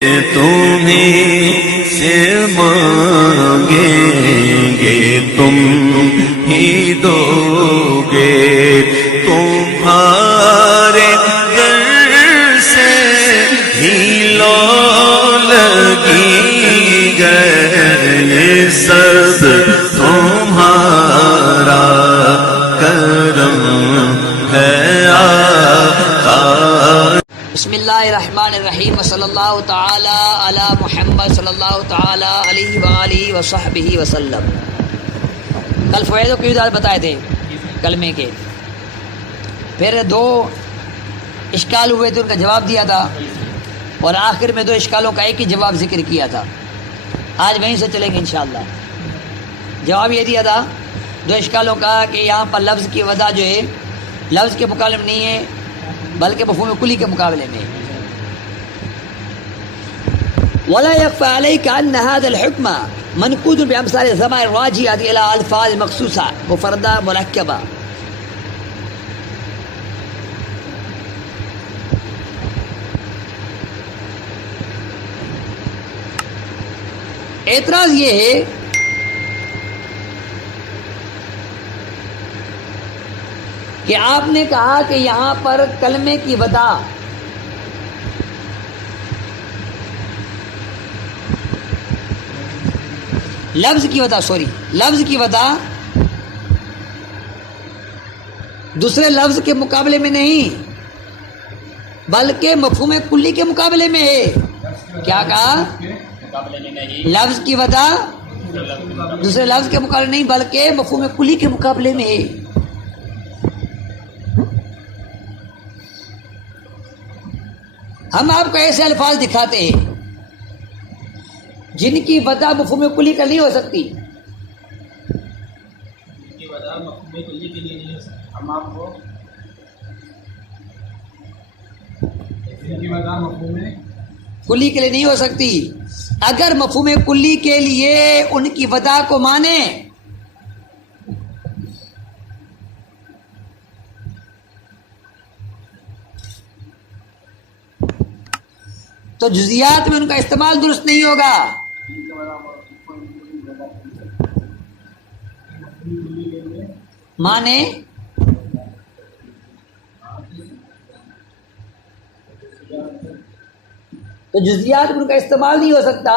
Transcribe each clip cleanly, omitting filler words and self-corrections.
تمہیں سے مانگیں گے تم ہی دو گے، تمہارے در سے ہی لو لگی گئے، یہ سب تمہارا کرم ہے آقا۔ بسم اللہ الرحمن الرحیم، صلی اللہ تعالی علی محمد صلی اللہ تعالی علیہ وآلہ وصحبہ وسلم۔ کل فوائد و قیودات بتائے تھے کلمے کے، پھر دو اشکال ہوئے تھے، ان کا جواب دیا تھا، اور آخر میں دو اشکالوں کا ایک ہی جواب ذکر کیا تھا۔ آج وہیں سے چلیں گے انشاءاللہ۔ جواب یہ دیا تھا دو اشکالوں کا کہ یہاں پر لفظ کی وضع جو ہے لفظ کے مقابلے میں نہیں ہے بلکہ مفہوم کلی کے مقابلے میں۔ ولا يخفى عليك ان هذا الحكم منقود بامثال الضمائر الراجعه الى الفاظ مخصوصه مفرده مركبه۔ اعتراض یہ ہے کہ آپ نے کہا کہ یہاں پر کلمے کی وضع لفظ کی وضع دوسرے لفظ کے مقابلے میں نہیں بلکہ مفہوم کلی کے مقابلے میں ہے۔ کیا کہا؟ لفظ کی وضع دوسرے لفظ کے مقابلے نہیں بلکہ مفہوم کلی کے مقابلے میں ہے۔ ہم آپ کو ایسے الفاظ دکھاتے ہیں جن کی وضع مفہوم کلی کا نہیں ہو سکتی۔ ہم آپ کو کلی کے لیے نہیں ہو سکتی۔ اگر مفہوم کلی کے لیے ان کی وضع کو مانے تو جزیات میں ان کا استعمال درست نہیں ہوگا۔ مانے تو جزیات میں ان کا استعمال نہیں ہو سکتا۔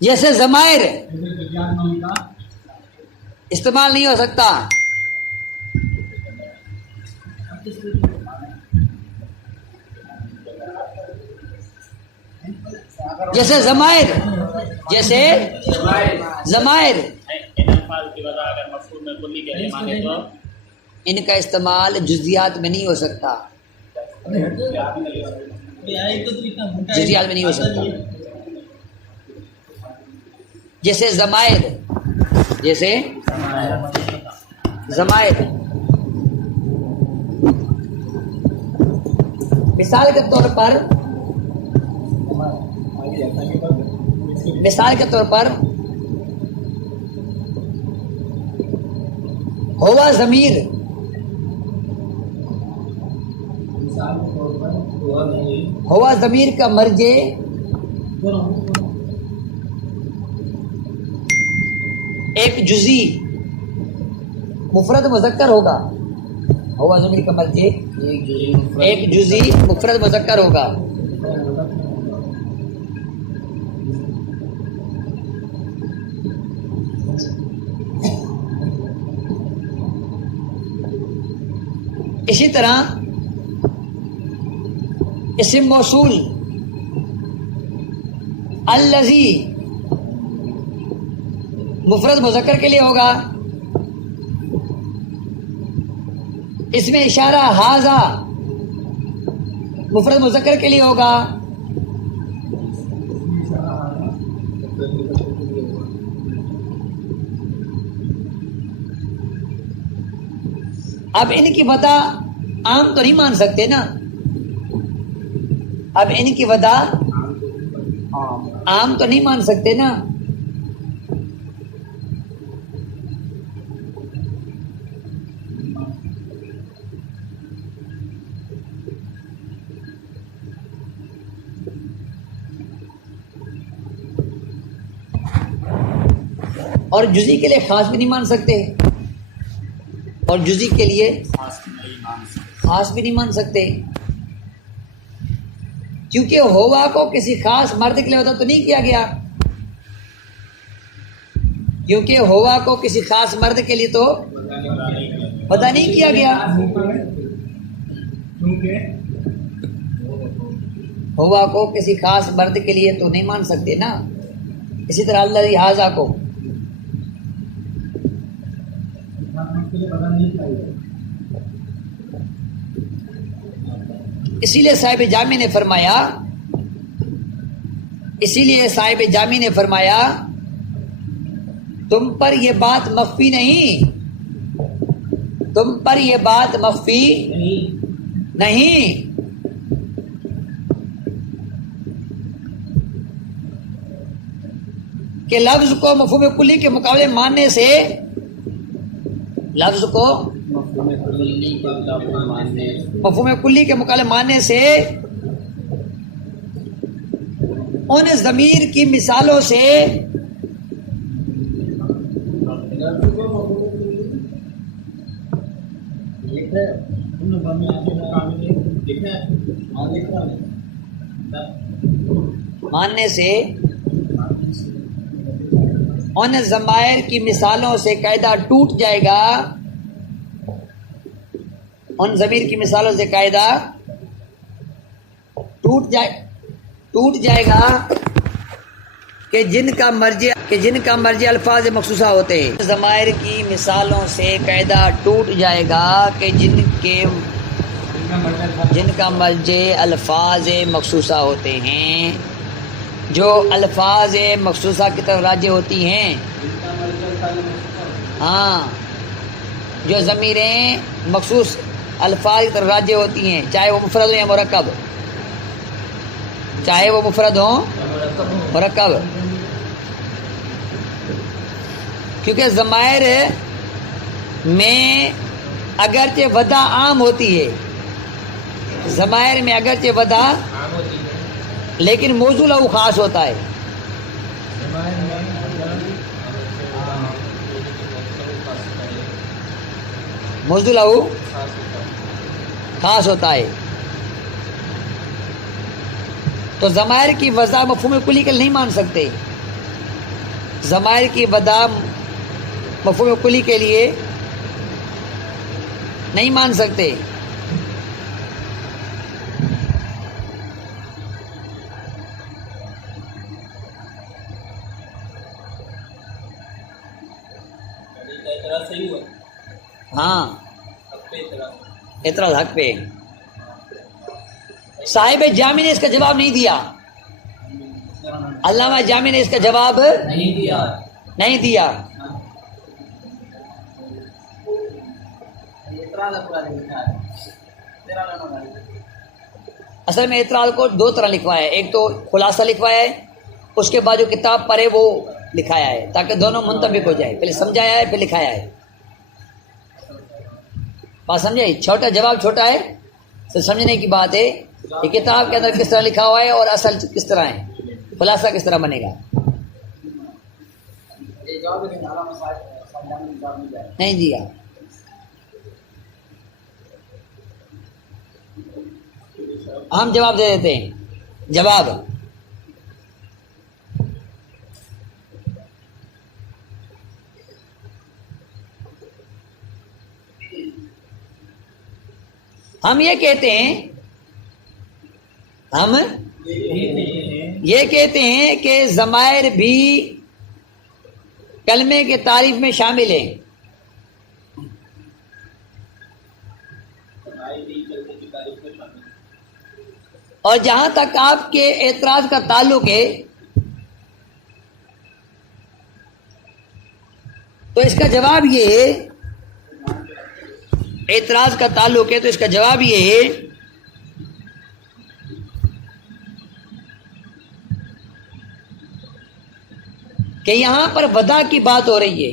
جیسے ضمائر استعمال نہیں ہو سکتا، جیسے ضمائر ان کا استعمال جزیات میں نہیں ہو سکتا، جزیات میں نہیں ہو سکتا۔ جیسے ضمائر مثال کے طور پر ہوا ضمیر کا مرجع ایک جزئی مفرد مذکر ہوگا۔ ہوا ضمیر کا مرجع ایک جزئی مفرد مذکر ہوگا۔ اسی طرح اسم موصول الذی مفرد مذکر کے لیے ہوگا، اس میں اشارہ ھذا مفرد مذکر کے لیے ہوگا، اب ان کی وضع عام تو نہیں مان سکتے نا، اب ان کی وضع عام تو نہیں مان سکتے نا، اور جزئی کے لیے خاص بھی نہیں مان سکتے، اور جزئی کے لیے خاص بھی نہیں مان سکتے، کیونکہ ہوا کو کسی خاص مرد کے لیے وضع تو نہیں کیا گیا، کیونکہ ہوا کو کسی خاص مرد کے لیے تو وضع نہیں کیا گیا، ہوا کو کسی خاص مرد کے لیے تو نہیں مان سکتے نا. اسی طرح اللہ لہٰذا کو اسی لیے صاحب جامی نے فرمایا، اسی لیے صاحب جامی نے فرمایا تم پر یہ بات مخفی نہیں، تم پر یہ بات مخفی نہیں کہ لفظ کو مفہوم کلی کے مقابلے ماننے سے، لفظ کو مفہوم کلی کے مقابلے ماننے سے ان ضمیر کی مثالوں سے ماننے سے ان ضمائر کی مثالوں سے قاعدہ ٹوٹ جائے گا، ان ضمیر کی مثالوں سے قاعدہ ٹوٹ جائے گا کہ جن کا مرجع الفاظ مخصوصہ ہوتے ہیں. ضمائر کی مثالوں سے قاعدہ ٹوٹ جائے گا کہ جن کا مرجع الفاظ مخصوصہ ہوتے ہیں، جو الفاظ مخصوصہ کی طرف راجع ہوتی ہیں. ہاں، جو ضمیریں مخصوص الفاظ کی طرف راجع ہوتی ہیں، چاہے وہ مفرد ہو یا مرکب، چاہے وہ مفرد ہو مرکب، کیونکہ ضمائر میں اگرچہ وضع عام ہوتی ہے، ضمائر میں اگرچہ وضع لیکن موضوع لہو خاص ہوتا ہے. موضوع لہو خاص ہوتا ہے. تو ضمائر کی وضع مفہوم کلی کے لیے نہیں مان سکتے، ضمائر کی وضع مفہوم کلی کے لیے نہیں مان سکتے. ہاں، اعتراض حق پہ. صاحب جامی نے اس کا جواب نہیں دیا، علامہ جامی نے اس کا جواب نہیں دیا. اصل میں اعتراض کو دو طرح لکھوایا ہے، ایک تو خلاصہ لکھوایا ہے، اس کے بعد جو کتاب پڑھے وہ لکھایا ہے، تاکہ دونوں منطبق ہو جائے. پہلے سمجھایا ہے پھر لکھایا ہے. بات سمجھے؟ چھوٹا جواب چھوٹا ہے، تو سمجھنے کی بات ہے کہ کتاب کے اندر کس طرح لکھا ہوا ہے اور اصل کس طرح ہے، خلاصہ کس طرح بنے گا. نہیں دیا. ہم جواب دے دیتے ہیں. جواب ہم یہ کہتے ہیں کہ ضمائر بھی کلمے کے تعریف میں شامل ہیں. اور جہاں تک آپ کے اعتراض کا تعلق ہے تو اس کا جواب یہ ہے، اعتراض کا تعلق ہے تو اس کا جواب یہ ہے کہ یہاں پر وضع کی بات ہو رہی ہے،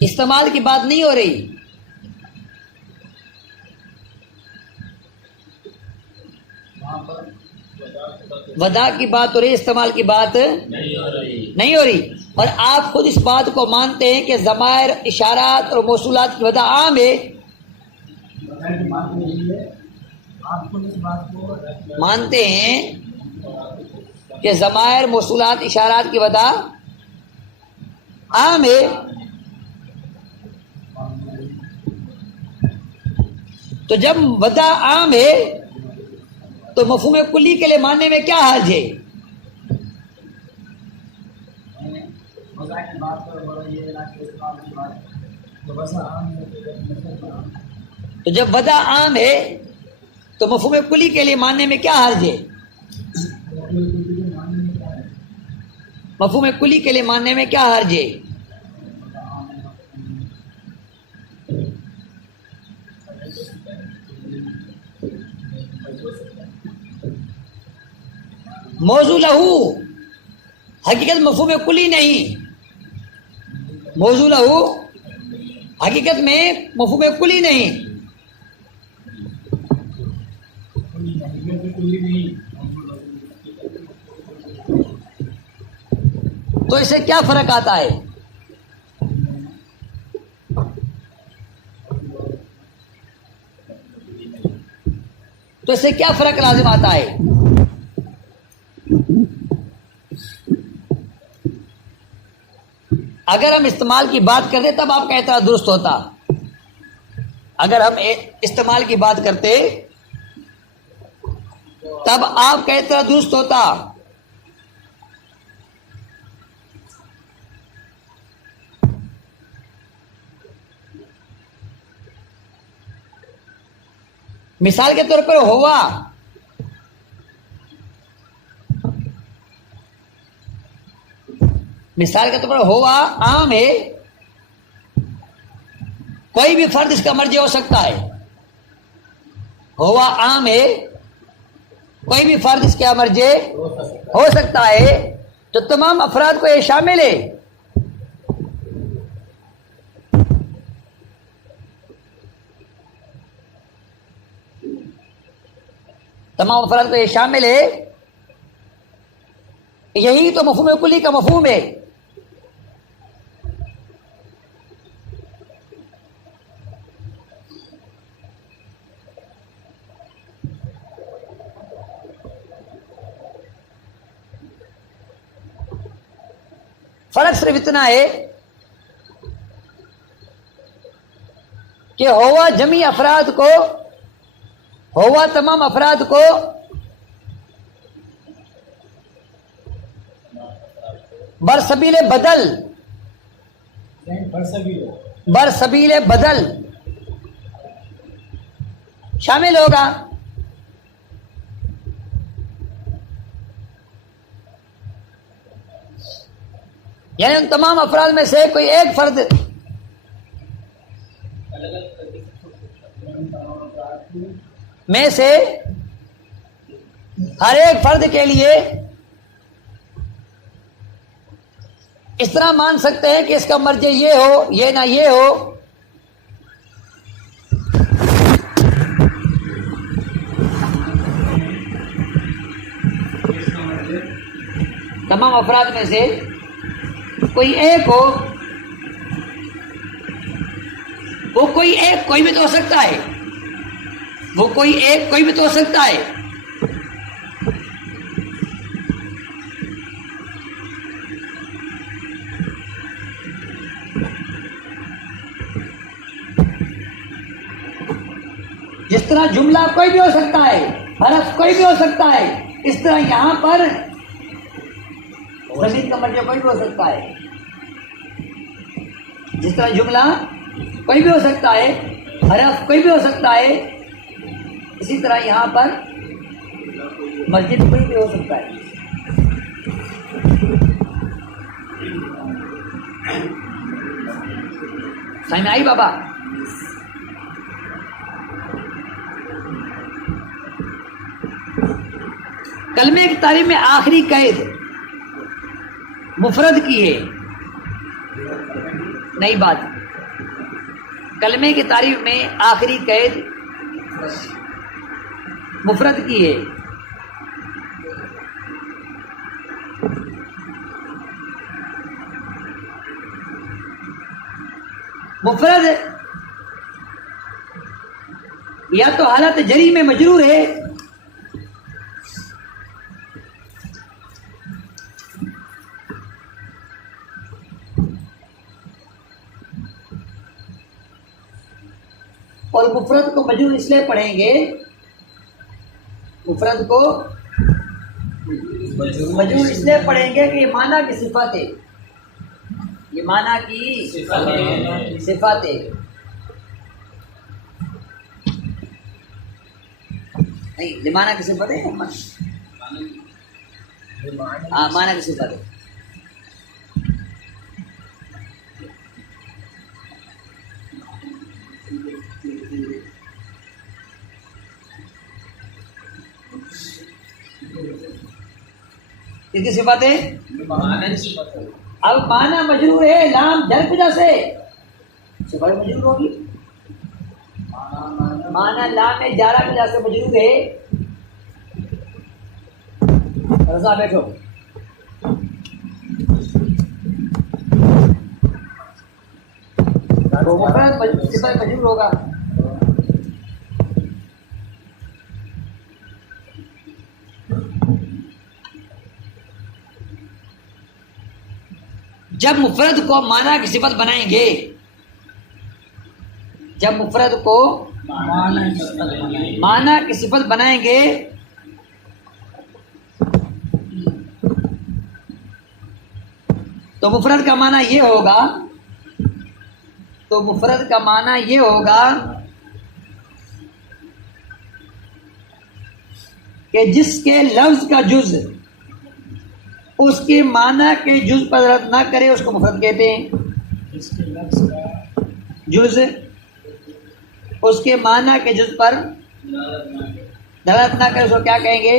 استعمال کی بات نہیں ہو رہی. وضع کی بات ہو رہی، استعمال کی بات نہیں ہو رہی. اور آپ خود اس بات کو مانتے ہیں کہ ضمائر، اشارات اور موصولات کی وضع عام ہے؟ مانتے ہیں کہ ضمائر، موصولات، اشارات کی وضع عام ہے، تو جب وضع عام ہے تو مفہوم کلی کے لیے ماننے میں کیا حرج ہے؟ تو جب وضع عام ہے تو مفہوم کلی کے لیے ماننے میں کیا حرج ہے؟ مفہوم کلی کے لیے ماننے میں کیا حرج ہے؟ موضوع لہو حقیقت مفہوم کلی نہیں، موضوع لہو حقیقت میں مفہوم کلی نہیں، تو اس سے کیا فرق آتا ہے؟ تو اس سے کیا فرق لازم آتا ہے؟ اگر ہم استعمال کی بات کرتے تب آپ کا اعتراض درست ہوتا، اگر ہم استعمال کی بات کرتے تب آپ کا اعتراض درست ہوتا۔ مثال کے طور پر ہوا، مثال کے طور پر ہوا عام ہے، کوئی بھی فرد اس کا مرجع ہو سکتا ہے، ہوا عام ہے، کوئی بھی فرد اس کا مرجع ہو سکتا ہے، تو تمام افراد کو یہ شامل ہے۔ تمام افراد کو یہ شامل ہے، یہی تو مفہوم کلی کا مفہوم ہے۔ فرق صرف اتنا ہے کہ ہوا جمی افراد کو، ہوا تمام افراد کو برسبیل بدل، برسبیل بدل شامل ہوگا۔ یعنی ان تمام افراد میں سے کوئی ایک فرد میں سے ہر ایک فرد کے لیے اس طرح مان سکتے ہیں کہ اس کا مرجع یہ ہو، یہ نہ یہ ہو۔ تمام افراد میں سے کوئی ایک ہو، وہ کوئی ایک کوئی بھی تو ہو سکتا ہے، وہ کوئی ایک کوئی بھی تو ہو سکتا ہے۔ جس طرح جملہ کوئی بھی ہو سکتا ہے، حرف کوئی بھی ہو سکتا ہے، اس طرح یہاں پر ضمیر کا مرجع کوئی بھی ہو سکتا ہے۔ جس طرح جملہ کوئی بھی ہو سکتا ہے، حرف کوئی بھی ہو سکتا ہے، اسی طرح یہاں پر مسجد کوئی بھی ہو سکتا ہے۔ سمجھ میں آئی بابا؟ کلمے کی تعریف میں آخری قید مفرد کی ہے، نئی بات۔ کلمے کی تعریف میں آخری قید مفرد کی ہے۔ مفرد یا تو حالت جری میں مجرور ہے اور مفرد کو مجرور اس لیے پڑھیں گے، مفرد کو مجرور اس لیے پڑھیں گے کہ یہ معنی کی صفت ہے، یہ معنی کی صفت ہے، نہیں یہ معنی کی صفت ہے، ہاں معنی کی صفت ہے۔ کس صفت ہے؟ اب معنی مجرور ہے، لام جر کی وجہ سے صفت مجرور ہوگی، معنی لام جارہ کی وجہ سے مجرور ہے۔ رضا بیٹھو، مفرد صفت مجرور ہوگا۔ جب مفرد کو معنی کی صفت بنائیں گے، جب مفرد کو معنی کی صفت بنائیں گے تو مفرد کا معنی یہ ہوگا، تو مفرد کا معنی یہ ہوگا کہ جس کے لفظ کا جز اس کے معنی کے جز پر دلالت نہ کرے اس کو مفرد کہتے ہیں۔ جز اس کے معنی کے جز پر دلالت نہ کرے اس کو کیا کہیں گے؟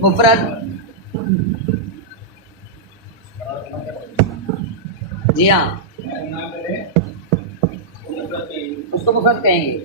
مفرد۔ جی ہاں، اس کو مفرد کہیں گے۔